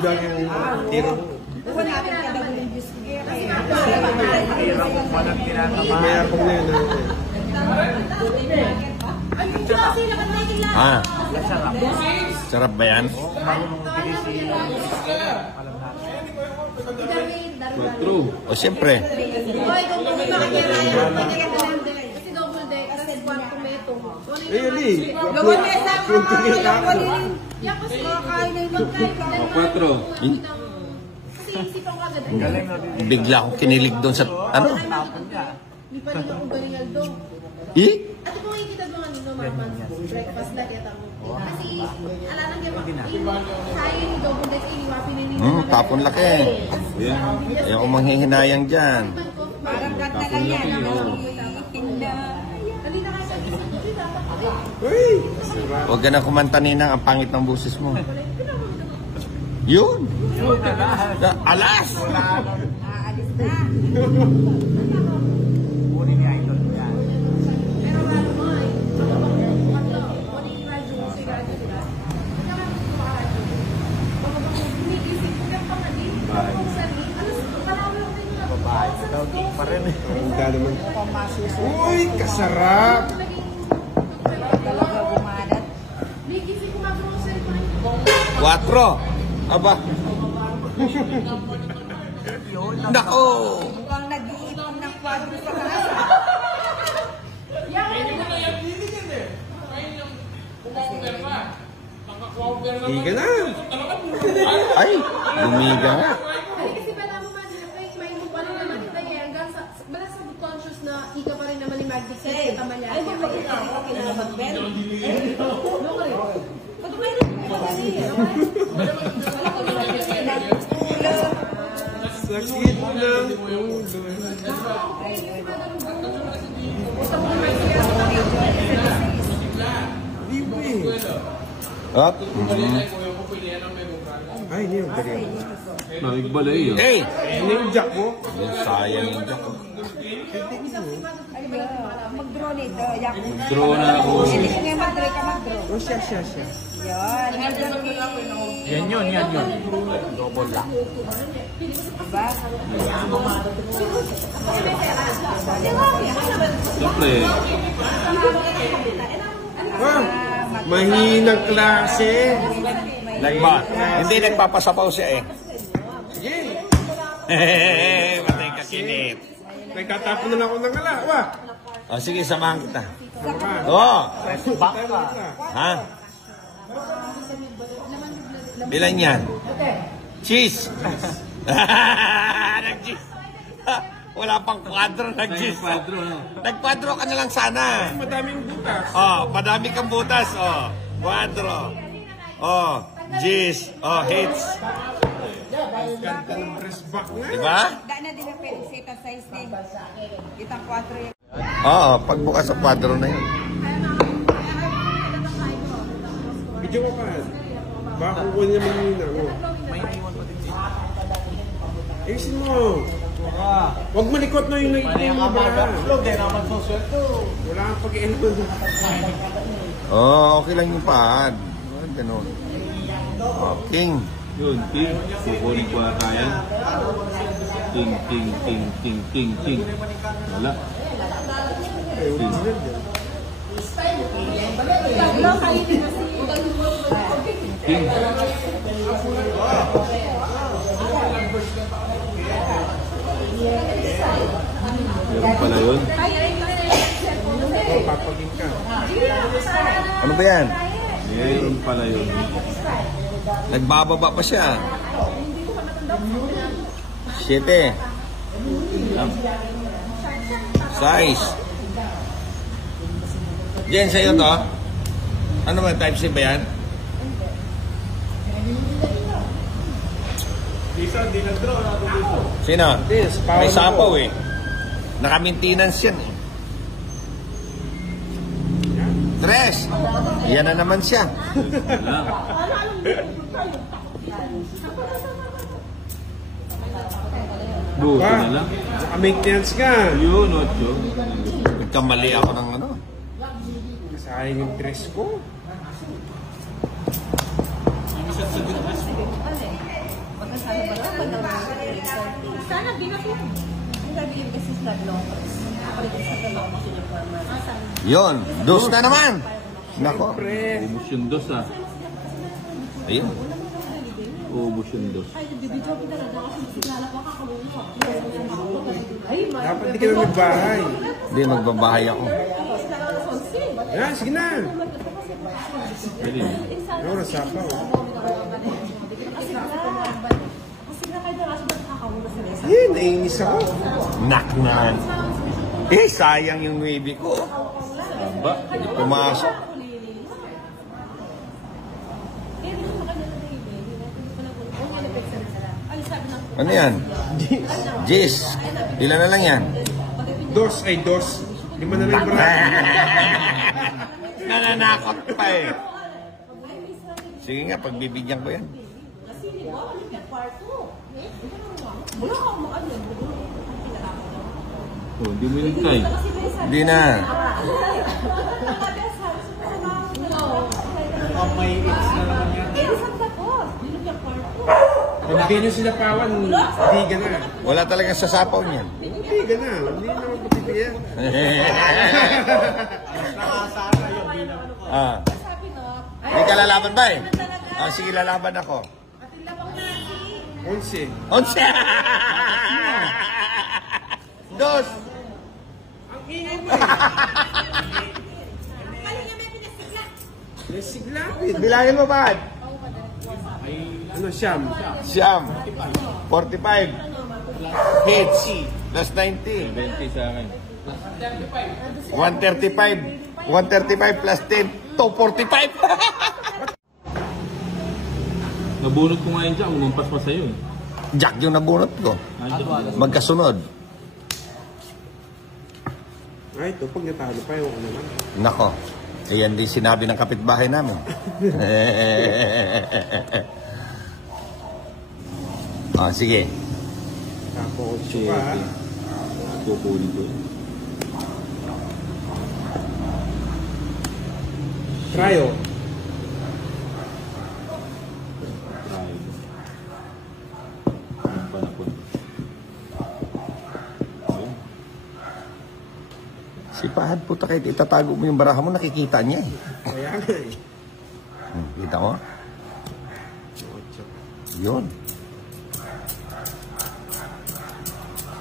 Bilang yung tiro. Wala natin kadagol yung juice ko. Walang tinatama. May akong na yun. Ah, sarap ba yan? True. O siyempre. Eh, Ali. Gawin na sa Quatro. Bigla akong kinilig doon sa ano? Di pa rin ako galingaldo. Eh? At kung kita doon ano naman breakfast na kita mo. Kasi ala nang yung kaya ni double deck iniwapin ni. Tapon laki. Ayaw ko manghihinayang dyan. parang kat na lang yan. Dali na kayo sa isip dapat. Uy! Huwag ka na kumanta ninang, ang pangit ng boses mo. Yun! Alas! Aalis na. Kunin ni Idol niya. Pero ano mo ay ano, kunin ni radyo mo si radyo nila. Gumigising ko yung pangalit. Kung sali, panawin ko din na. Babae ka daw, di pa rin eh. Ang naman. Uy! Kasarap! Talaga bumalat. Gumigising ko mag-grocery ko. 4. Aba. Nako! Mukhang nag-iipon ng kwadro sa kasa. Higa na! Ay! Lumiga nga. Kasi pala mo man, may ano naman kita eh, hanggang sa, bala sa subconscious na ika pa rin naman ni Magdi sa tamalya. Ay, magpapita ako, kinalaman. No, ko rin. Ba't mayroon ko kasi? Sakit ng ulo. Libre. Up. Ay, hindi yung dali. Nakikbalay yun. Hey! Ano yung jack mo? Sayang yung jack. Mag-draw nito. Yak. Draw na ako. Hindi ko nga mag-draw ka mag-draw. Oh, siya. Yan. Yan yun. Double lang. Diba? Siyempre. Ah, mahinang klase. Hindi nagpapasapaw siya eh. Sige. Matay ka kinit. Nagtatapon na lang ako ng ala. Wah. O sige, samahan kita. Samahan. Oo. Tayo na. Ha? Bilan yan? Cheese! Nag-cheese! Wala pang kwadro, nag-cheese. Nag-kwadro ka na lang sana. Madaming butas. Oh, madami kang butas. Oh, kwadro. Oh, cheese. Oh, hits. Ganda ng press back nga. Diba? Daan na din ang pwede seta size din. Kitang 4 yan. Oo, pagbukas sa kwadro na yun. Video ko pa. Baka kukunin naman yung hina mo. May iwan pa din dito. Ayusin mo. Huwag malikot na yung nagiging iba. Wala kang pag-iilman. Oh, okay lang yung pad. Ganun. Oh, king. Yun, King. Kukunin ko ata yan. King. Wala. King. Meron pala yun. Papagin ka. Ano ba yan? Meron pala yun. Nagbababa pa siya. 7. Size. Jen, sa'yo to? Ano ba? Type C ba yan? Sino? May sapaw eh. Naka-maintenance yan eh. 3. Yan na naman siya. Buto na lang. Naka-maintenance ka. Yun, 8. Nagkamali ako ng ano. Sayang yung dress ko. Sana, binak yan. Ang sabihin kasi sa blockers. Ako rin kasi sa blockers yung formal. Yun, dos na naman. Nako. Ubus yung dos ah. Ayun. Ubus yung dos. Ay, bibidyo ko talaga kasi sigala ko kakalunod ko. Ay, Dapat di ka na magbahay. Hindi, magbabahay ako. Ayan, sige na. Pwede. Ano, nasapaw. Kasi na kayo na kasi nakakawala sa resa. Eh, nainis ako. Naknan. Eh, sayang yung baby ko. Aba. Pumasok. Ano yan? Jis. Ilan na lang yan? Dos ay dos. Lima na lang yung braso. Nananakot pa eh. Sige nga, pagbibigyan ko yan. Oh, hindi mo nagtay. Hindi na. May it's na naman yan. Pag di nyo sila pawan, di ka na. Wala talagang sasapaw niyan. Di ka na. Hindi na magpapitiyan. Ah. Hindi ka lalaban ba eh? Ah, sige, lalaban ako. 11. 11! Dos! Ang ingay mo eh. May siglapin. Bilangin mo ba? Ano, Siyam? Siyam. 45. Hits. Plus 90. 20 sa akin. 135. 135 plus 10. 245. Nabunot ko nga yun dyan. Umumpas pa sa'yo eh. Jack yung nabunot ko. Magkasunod. Ay, ito, pag natalo pa, ewan ko naman. Nako. Ayan din sinabi ng kapitbahay namin. Ah, sige. Tapo 8 pa, ha? Kukunin ko. Cryo. Try. Ang panapon. Ayun. Si Pahad, puta, kahit itatago mo yung baraha mo, nakikita niya eh. Kaya nga eh. Kita mo? Yun.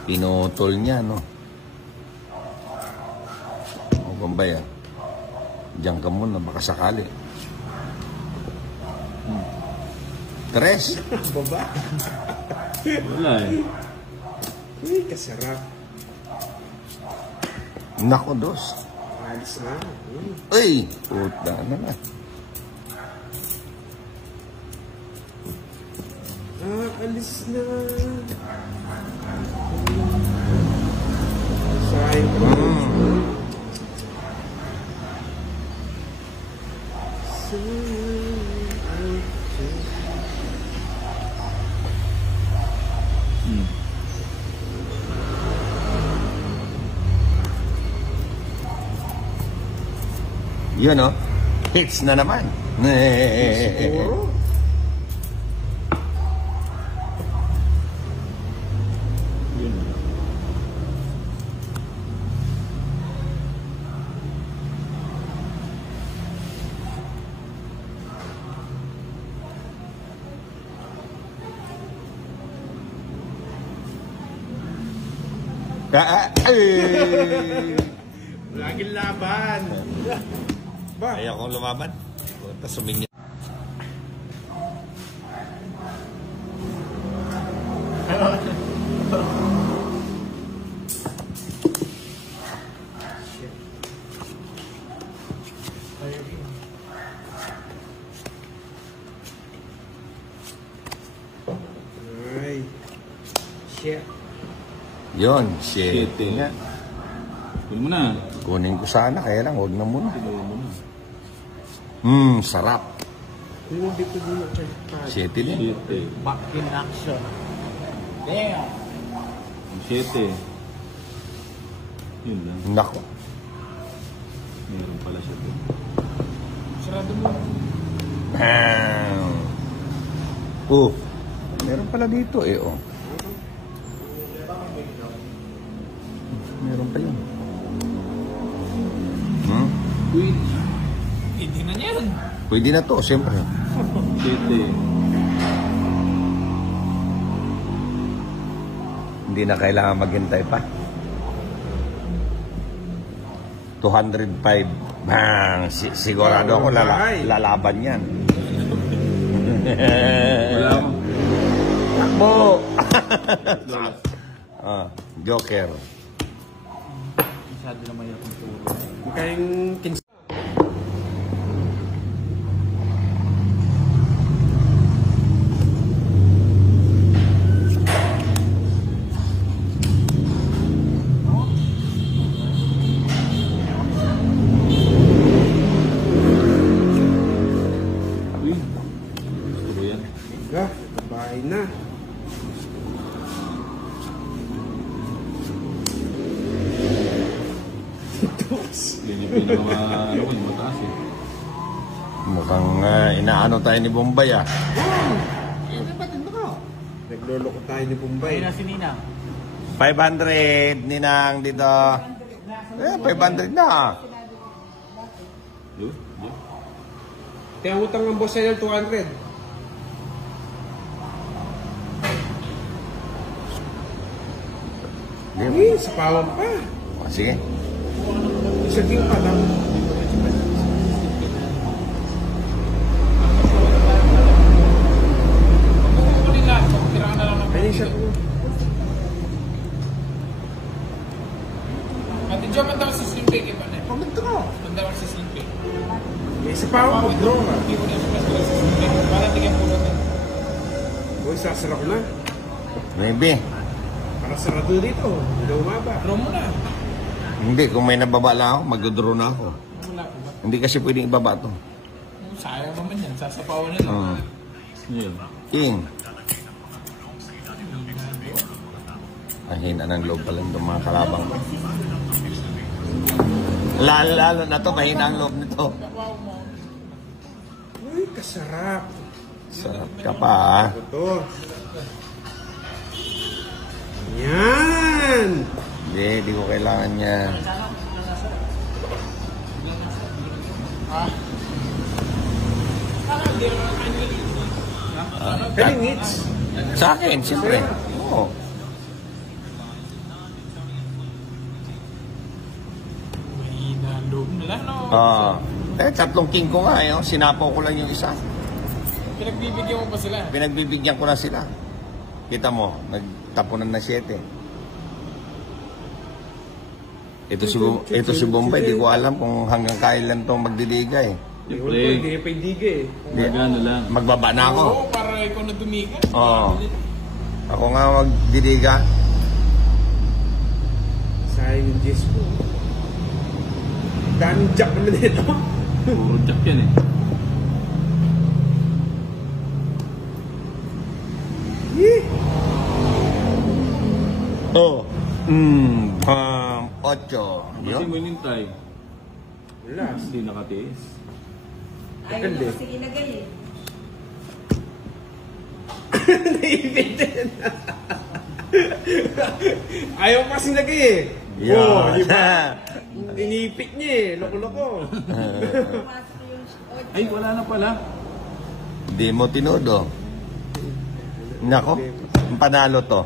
Pinutol niya, no? O, Bambay, ah. Diyan ka muna, baka sakali. Tres. Baba. Wala eh. Uy, kasarap. Nako, dos. Alis na. Uy! Puta na na. Alis na. Sayang pa. Yun, no? Hits na naman. Siguro. Yun. Laging laban. Ba? Ayaw kong lumaban. Tapos sumingin. Ay. Shit. Yun, shit. Shit, eh. Kunin mo na. Kunin ko sana, kaya lang, huwag na muna. Kunin mo na. Sarap. Yung dito din ako. Shit din. Shit eh. Back in action. Damn. Shit eh. Yun lang. Nako. Meron pala siya doon. Sarado mo. Oh. Meron pala dito eh, oh. Meron pa yun. Queen. Hindi na yan. Pwede na to, siyempre. 7. Hindi na kailangan maghintay pa. 205. Bang! Sigurado ako lalaban yan. Wala ako. Takbo! Joker. Masyado na mayroon ang turo. Kayong 15. Queen. Turo yan. Bahay na. Yan yung pinaka yung mataas eh. Mukhang inaano tayo ni Bombay ah. Nagloloko tayo ni Bombay. 500 ninang dito. 500 na. Yun. Kaya utang ng boss sa'yo 200. Sa pawang pa. Sige. Isa king pa lang. Ay, isa ko. Ate Jo, manda ko sa simpe kay Panay. Pagmento ko. Manda ko sa simpe. Sa pawang ko, bro. Hindi ko na siya sa simpe. Para tingin po natin. Uy, sasara ko na. Maybe. Para sarado dito. Hindi umaba. Draw mo na. Hindi, kung may nababa lang ako, mag-draw na ako. Wala po ba? Hindi kasi pwedeng ibaba to. Sayang naman yan. Sasapawan nila. Yun. King. Ang hina ng loob pala ng mga kalabang. Lalo na to, mahina ang loob nito. Uy, kasarap. Sarap ka pa ah. Ito. Yan! Hindi ko kailangan niya. Kalingits. Sa akin, siyempre. Oo. Mahina ang loob nila, no? Tatlong king ko nga, sinapaw ko lang yung isa. Pinagbibigyan mo pa sila. Pinagbibigyan ko na sila. Kita mo, nagtapunan na 7. Ito si Bombay, di ko alam kung hanggang kailan to magdidiga eh. Hindi pa indiga eh. Magano lang. Magbaba na ako. Oo, para ikaw na dumigas. Oo. Ako nga magdidiga. Sayang yung Jess ko. Daming jack naman ito. Puro jack yan eh. Oh. 8. Kasi mo inintay. Wala. Hindi nakatiis. Ayaw na kasi ilagay eh. Naipit din. Ayaw pa kasing lagay eh. Yeah. Oo, di ba? Inipit niya eh. Loko-loko. Pumasok yung Ay, wala na pala. Di mo tinudo. Nako, panalo to.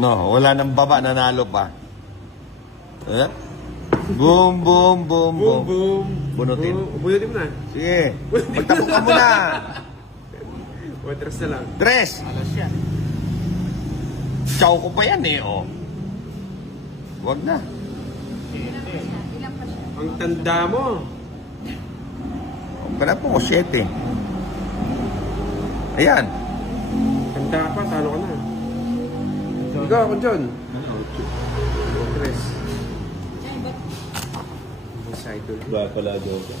No, wala nang baba, nanalo pa. Boom, boom, boom, boom. Boom, boom. Bunutin. Bunutin mo na. Sige, magtapok ka muna. Waters na lang. 3. Alas yan. Chow ko pa yan eh, oh. Wag na. ilang pa siya. Ang tanda mo. Wala po ko 7. Ayan. Tanda pa, talo ka na. Ikaw ako dyan. Waters. Ay, ba't Ang idol. Ba pala, Joker.